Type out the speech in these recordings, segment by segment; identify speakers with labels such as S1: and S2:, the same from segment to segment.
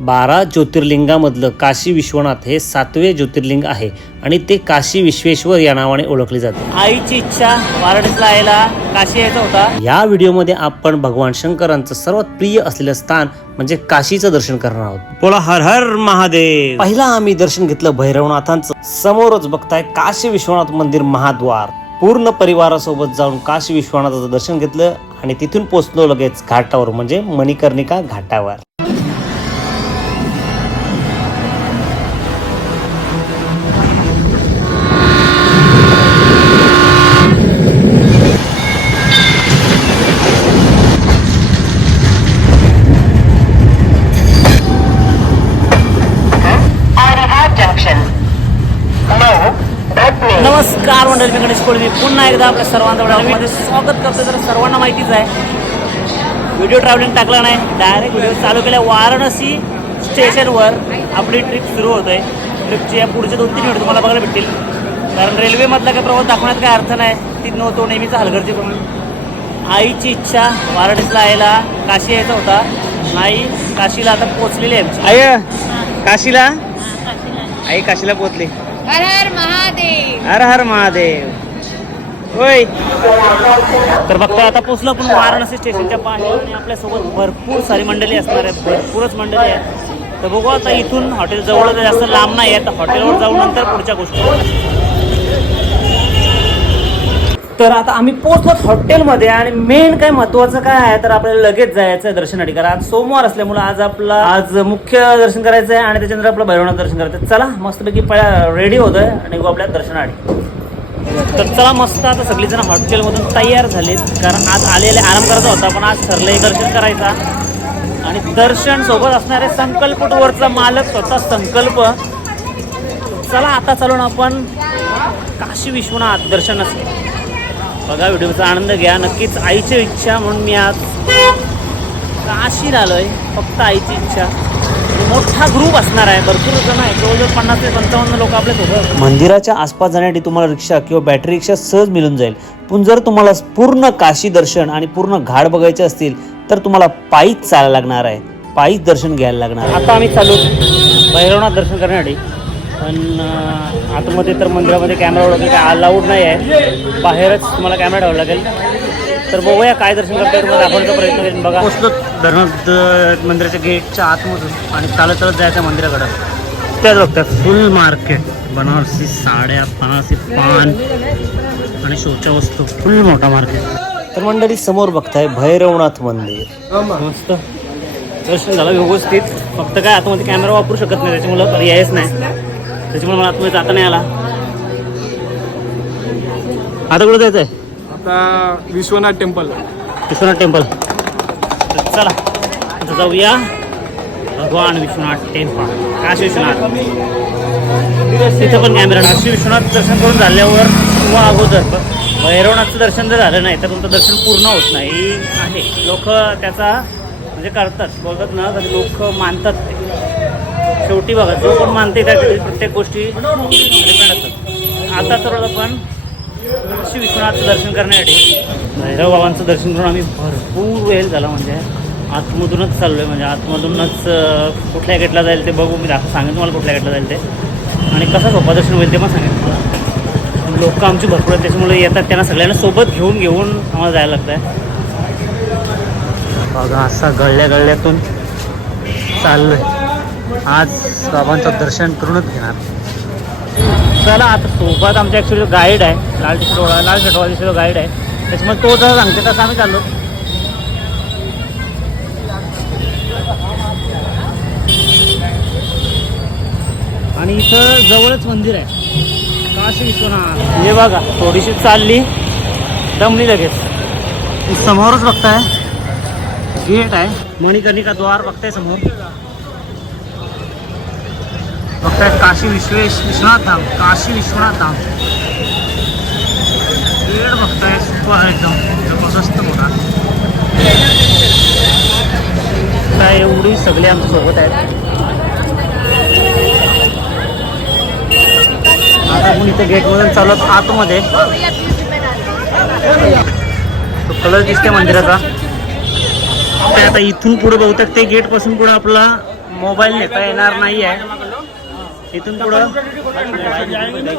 S1: बारा ज्योतिर्लिंगामधलं काशी विश्वनाथ हे सातवे ज्योतिर्लिंग आहे आणि ते काशी विश्वेश्वर या नावाने ओळखले जाते.
S2: आईची इच्छा वाराणसीला यायला काशी यायचा होता.
S1: या व्हिडिओमध्ये आपण भगवान शंकरांचं सर्वात प्रिय असलेलं स्थान म्हणजे काशीचं दर्शन करणार आहोत. बोला हर हर महादेव. पहिला आम्ही दर्शन घेतलं भैरवनाथांचं. समोरच बघताय काशी विश्वनाथ मंदिर महाद्वार. पूर्ण परिवारासोबत जाऊन काशी विश्वनाथाचं दर्शन घेतलं आणि तिथून पोचलो लगेच घाटावर म्हणजे मणिकर्णिका घाटावर.
S2: मंडळी मी पुन्हा एकदा आपल्या सर्वांचं मध्ये स्वागत करतो तर सर्वांना माहितीच आहे व्हिडिओ ट्रॅव्हलिंग टाकला नाही. डायरेक्ट व्हिडिओ चालू केल्या वाराणसी स्टेशनवर आपली ट्रिप सुरू होत आहे ट्रिपचे या पुढचे दोन तीन व्हिडिओ तुम्हाला बघायला भेटतील. कारण रेल्वेमधला काही प्रवास दाखवण्यात काही अर्थ नाही. ती नव्हतो नेहमीचा हलगर्जी करून. आईची इच्छा वाराणसीला यायला काशी यायचा होता. आई काशीला आता पोचलेली आहे आमची.
S1: आय काशीला? आई काशीला पोचली
S3: हर हर महादेव.
S1: हर हर महादेव. होय.
S2: तर बघता आता पोचलो आपण वाराणसी स्टेशनच्या बाहेर आणि आपल्यासोबत भरपूर सारी मंडळी असणार आहे भरपूरच मंडळी आहेत. तर बघू आता इथून हॉटेल जवळ जास्त लांब नाही आहे तर हॉटेलवर जाऊन नंतर पुढच्या गोष्टी. तर आता आम्ही पोहोचलो हॉटेलमध्ये आणि मेन काय महत्वाचं काय आहे तर आपल्याला लगेच जायचं आहे दर्शनासाठी कारण आज सोमवार असल्यामुळे आज आपला आज मुख्य दर्शन करायचं आहे आणि त्याच्यानंतर आपलं भैरवनाथ दर्शन करायचं. चला मस्तपैकी रेडी होतोय आणि आपल्या दर्शनासाठी तर चला मस्त आता सगळीजण हॉटेलमधून तयार झालीत. कारण आज आलेले आराम करायचा होता पण आज ठरलंय दर्शन करायचा. आणि दर्शन सोबत असणारे संकल्प टूरचा मालक स्वतः संकल्प. चला आता चालून आपण काशी विश्वनाथ असते बघा व्हिडिओचा आनंद घ्या. नक्कीच आईची इच्छा म्हणून मी आज काशीला आलोय. फक्त आईची इच्छा. मोठा ग्रुप असणार आहे. भरपूर जण आहे. जवळजवळ पन्नास ते पंचावन्न लोक आपल्यासोबत
S1: मंदिराच्या आसपास जाण्यासाठी तुम्हाला रिक्षा किंवा बॅटरी रिक्षा सहज मिळून जाईल. पण जर तुम्हाला पूर्ण काशी दर्शन आणि पूर्ण घाट बघायचे असतील तर तुम्हाला पायीच चालायला लागणार आहे. पायीच दर्शन घ्यायला लागणार आहे.
S2: आता आम्ही चालू भैरवनाथ दर्शन करण्यासाठी. पण आतमध्ये तर मंदिरामध्ये कॅमेरा वगैरे काय अलाउड नाही आहे. बाहेरच तुम्हाला कॅमेरा ठेवावा लागेल. तर बघूया काय दर्शन करता येईल तुम्हाला दाखवण्याचा प्रयत्न करेन. बघा. पोचलो धर्म मंदिराच्या गेटच्या आतमधून आणि चालत चालत जायचं मंदिराकडं. त्याच बघतात. फुल मार्केट बनारसी साड्या बनारसी पान आणि शोच्या वस्तू. फुल मोठा मार्केट
S1: तर मंडळी समोर बघताय भैरवनाथ मंदिर.
S2: मस्त. दर्शन झालं व्यवस्थित. फक्त काय आतमध्ये कॅमेरा वापरू शकत नाही त्याच्यामुळं पर्यायच नाही. त्याच्यामुळे मला आतमध्ये जाता नाही आला. आता कुठं जायचं आहे
S4: आता विश्वनाथ टेम्पल.
S2: विश्वनाथ टेम्पल. चला आता जाऊया. भगवान विश्वनाथ टेम्पल. काशी विश्वनाथ. तिथं पण कॅमेरा काशी विश्वनाथ दर्शन करून झाल्यावर किंवा अगोदर भैरवनाथचं दर्शन जर झालं नाही तर तुमचं दर्शन पूर्ण होत नाही. आहे. लोक त्याचा म्हणजे करतात. बोलतात ना तर लोक मानतात ते. शेवटी बघा जो कोण मानते त्या प्रत्येक गोष्टी डिपेंड असतात. आता तर आपण काशी विश्वनाथचं दर्शन करण्यासाठी. भैरव बाबांचं दर्शन करून आम्ही भरपूर वेळ झाला म्हणजे आतमधूनच चाललो आहे म्हणजे आतमधूनच कुठल्या गेटला जाईल ते बघू. मी दाखव सांगेन तुम्हाला कुठल्या गेटला जाईल ते. आणि कसं सोपा दर्शन होईल ते पण सांगेन तुम्हाला. लोक आमची भरपूर आहेत त्याच्यामुळे येतात त्यांना सगळ्यांना सोबत घेऊन घेऊन आम्हाला जायला लागतं आहे
S1: बघा असा गळल्या गळल्यातून चाललोय. आज बाबांचं दर्शन करूनच घेणार.
S2: चला आता सोबत आमच्या ॲक्च्युली गाईड आहे लाल टी शर्ट लाल शर्टवाला दिसतो गाईड आहे त्याच्यामुळे तो जर सांगते तसं आम्ही चाललो. आणि इथं जवळच मंदिर आहे. काशी विश्वनाथ. हे बघा थोडीशी चालली दमली लगेच.
S1: समोरच बघताय. गेट आहे.
S2: मणिकर्णिका द्वार बघताय समोर.
S1: बघतायत काशी विश्वेश विश्वनाथ धाम काशी विश्वनाथ धाम गेट बघताय सुपर एकदम जबरदस्त मोठा.
S2: काय एवढी सगळे आमच्यासोबत आहेत.
S1: आता आपण इथे गेटमधून चालत आतमध्ये. कलर दिसते मंदिराचा. ते आता इथून पुढे बहुतेक ते गेटपासून पुढे आपला
S2: मोबाईल नेता येणार नाही आहे इथून पुढं?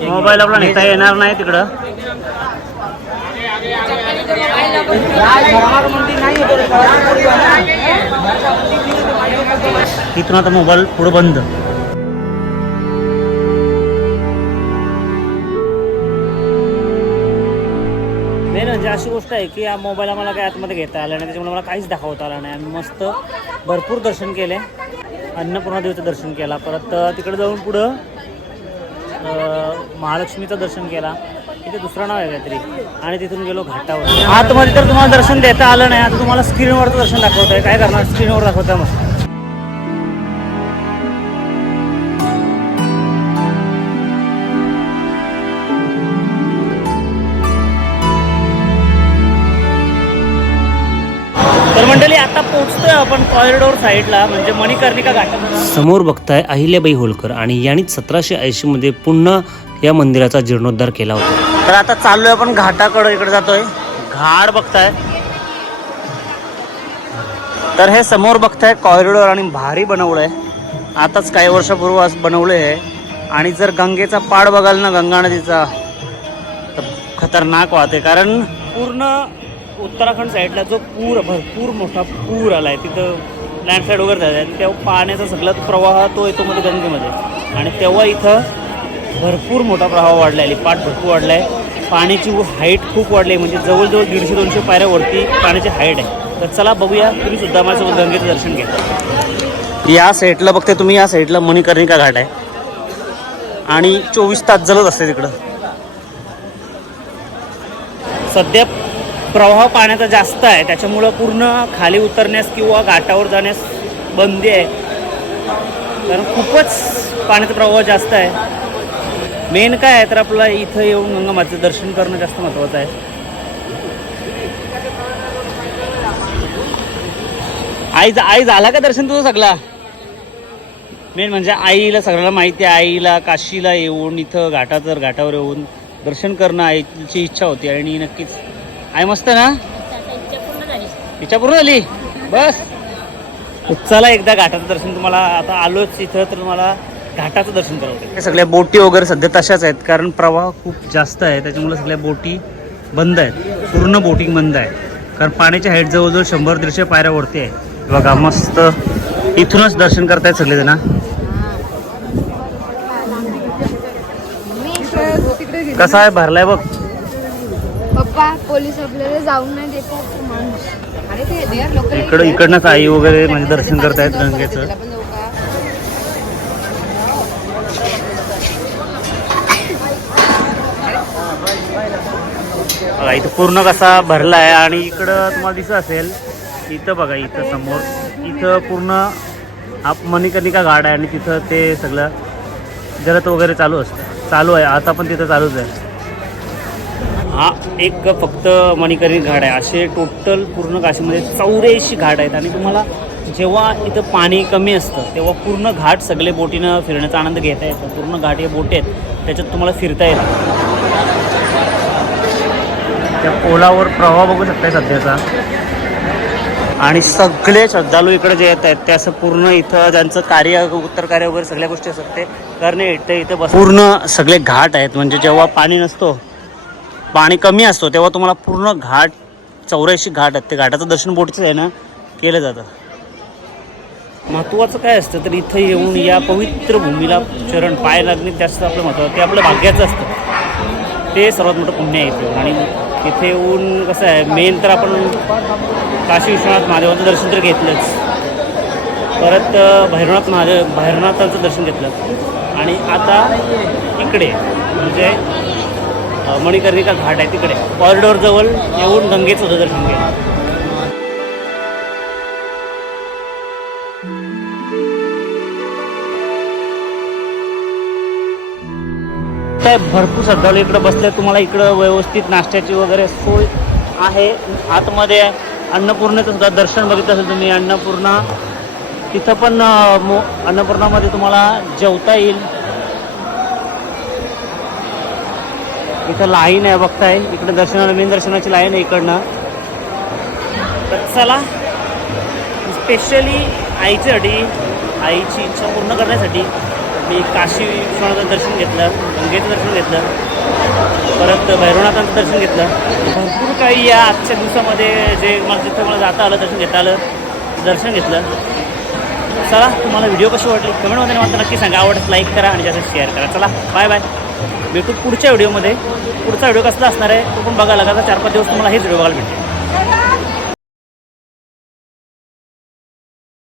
S2: मोबाईल आपला नेता येणार नाही तिकडं. इथून आता मोबाईल पुढं बंद. मेन म्हणजे अशी गोष्ट आहे की हा मोबाईल आम्हाला काय आतमध्ये घेता आला नाही त्याच्यामुळे मला काहीच दाखवता आलं नाही. आम्ही मस्त भरपूर दर्शन केले. अन्नपूर्णा देवीचं दर्शन केला. परत तिकडे जाऊन पुढं महालक्ष्मीचं दर्शन केला. तिथे दुसरं नाव आहे काहीतरी. आणि तिथून गेलो घाटावर. आतमध्ये तर तुम्हाला दर्शन देता आलं नाही. आता तुम्हाला स्क्रीनवरचं दर्शन दाखवत आहे काय करणार? स्क्रीनवर दाखवत आहे मंडळी आता पोहोचतोय आपण कॉरिडोर साईडला म्हणजे मणिकर्णिका घाटाचा
S1: समोर बघताय अहिल्याबाई होलकर आणि यांनीच सतराशे ऐंशी मध्ये पुन्हा या मंदिराचा जीर्णोद्धार केला होता.
S2: तर आता चाललोय आपण घाटाकडं इकडे जातोय. घाट बघताय. तर हे समोर बघताय कॉरिडोर आणि भारी बनवलंय. आताच काही वर्षापूर्वी असं बनवलंय आहे आणि जर गंगेचा पाड बघाल ना गंगा नदीचा तर खतरनाक वाहते कारण पूर्ण उत्तराखंड साईडला जो पूर भरपूर मोठा पूर आला आहे तिथं लँडस्लाईड वगैरे झाला आहे तेव्हा पाण्याचा सगळ्यात प्रवाह तो येतो मध्ये गंगेमध्ये. आणि तेव्हा इथं भरपूर मोठा प्रवाह वाढला आहे पाठ भरपूर वाढला आहे पाण्याची हाईट खूप वाढली आहे म्हणजे जवळजवळ दीडशे दोनशे पायऱ्यावरती पाण्याची हाईट आहे. तर चला बघूया तुम्ही सुद्धा माझ्यासोबत गंगेचं दर्शन घ्या. या साईडला बघते तुम्ही या साईडला मणिकर्णिका घाट आहे. आणि चोवीस तास जलत असते तिकडं. सध्या प्रवाह पाण्याचा जास्त आहे त्याच्यामुळं पूर्ण खाली उतरण्यास किंवा घाटावर जाण्यास बंदी आहे. कारण खूपच पाण्याचा प्रवाह जास्त आहे. मेन काय आहे तर आपलं इथं येऊन गंगामातेचं दर्शन करणं जास्त महत्त्वाचं आहे. आई आई झाला का दर्शन तुझं सगळा? मेन म्हणजे आईला सगळ्याला माहिती आहे आईला काशीला येऊन इथं घाटातर घाटावर येऊन दर्शन करणं आईची इच्छा होती आणि नक्कीच आई मस्त ना? इच्छा पूर्ण झाली. बस. चला एकदा घाटाचं दर्शन तुम्हाला आता आलोच इथं तर तुम्हाला घाटाचं दर्शन करवते सगळ्या बोटी वगैरे सध्या तशाच आहेत कारण प्रवाह खूप जास्त आहे त्याच्यामुळे सगळ्या बोटी बंद आहेत. पूर्ण बोटिंग बंद आहे. कारण पाण्याची हाईट जवळजवळ शंभर दीडशे पायऱ्यावरती आहे. बघा मस्त. इथूनच दर्शन करतायत सगळेजण कसा आहे? भरलाय बघ.
S3: पप्पा पोलीस आपल्याला जाऊन नाही देतात माणूस. अरे ते
S2: इकडं इकडनंच आई वगैरे म्हणजे दर्शन करतायत गंगेचं. बघा इथं पूर्ण कसा भरला आहे आणि इकडं तुम्हाला दिसत असेल इथं बघा इथं समोर. इथं पूर्ण हा मणिकर्णिका घाट आहे आणि तिथं ते सगळं जरत वगैरे चालू असतं. चालू आहे. आता पण तिथं चालूच आहे. हा एक फक्त मणिकर्णिक घाट आहे. असे टोटल पूर्ण काशीमध्ये चौऱ्याऐंशी घाट आहेत. आणि तुम्हाला जेव्हा इथं पाणी कमी असतं तेव्हा पूर्ण घाट सगळे बोटीनं फिरण्याचा आनंद घेता येतो. पूर्ण घाट हे बोटी आहेत. त्याच्यात तुम्हाला फिरता येतं. त्या पोलावर प्रवाह बघू शकताय सध्याचा. आणि सगळे श्रद्धाळू इकडे जे येत आहेत ते असं पूर्ण इथं ज्यांचं कार्य उत्तर कार्य वगैरे सगळ्या गोष्टी असतात ते करणे इथे इथे बस पूर्ण सगळे घाट आहेत. म्हणजे जेव्हा पाणी नसतो पाणी कमी असतो तेव्हा तुम्हाला पूर्ण घाट चौऱ्याऐंशी घाट आहेत. ते घाटाचं दर्शन बोटचं आहे ना केलं जातं. महत्त्वाचं काय असतं तर इथं येऊन या पवित्र भूमीला चरण पाय लागणे जास्त आपलं महत्त्व ते आपलं भाग्याचं असतं. ते सर्वात मोठं पुण्य आहे इथे. आणि तिथे येऊन कसं आहे मेन तर आपण काशी विश्वनाथ महादेवाचं दर्शन तर घेतलंच. परत भैरवनाथ महादेव भैरवनाथांचं दर्शन घेतलं. आणि आता इकडे म्हणजे मणिकर्णिका घाट आहे तिकडे. कॉरिडॉरजवळ येऊन गंगेचं होतं दर्शन घेतलं काय भरपूर श्रद्धाळू इकडं बसले. तुम्हाला इकडं व्यवस्थित नाश्त्याची वगैरे सोय आहे. आतमध्ये अन्नपूर्णेचं सुद्धा दर्शन बघितलं असेल तुम्ही. अन्नपूर्णा तिथं पण मो अन्नपूर्णामध्ये तुम्हाला जेवता येईल. इथं लाईन आहे बघताय. इकडे दर्शनाला मेन दर्शनाची लाईन आहे इकडनं. तर चला स्पेशली आईच्यासाठी आईची इच्छा पूर्ण करण्यासाठी मी काशी विश्वनाथाचं दर्शन घेतलं गंगेचं दर्शन घेतलं परत भैरवनाथांचं दर्शन घेतलं. भरपूर काही या आजच्या दिवसामध्ये जे मला जिथं मला जाता आलं दर्शन घेता आलं दर्शन घेतलं. चला तुम्हाला व्हिडिओ कशी वाटली कमेंटमध्ये मात्र नक्की सांगा. आवडत लाईक करा आणि जास्त शेअर करा. चला बाय बाय भेटू पुढच्या व्हिडिओमध्ये. पुढचा व्हिडिओ कसला असणार आहे तो पण बघायला लागला. चार पाच दिवस तुम्हाला हेच व्हिडिओ बघायला भेटेल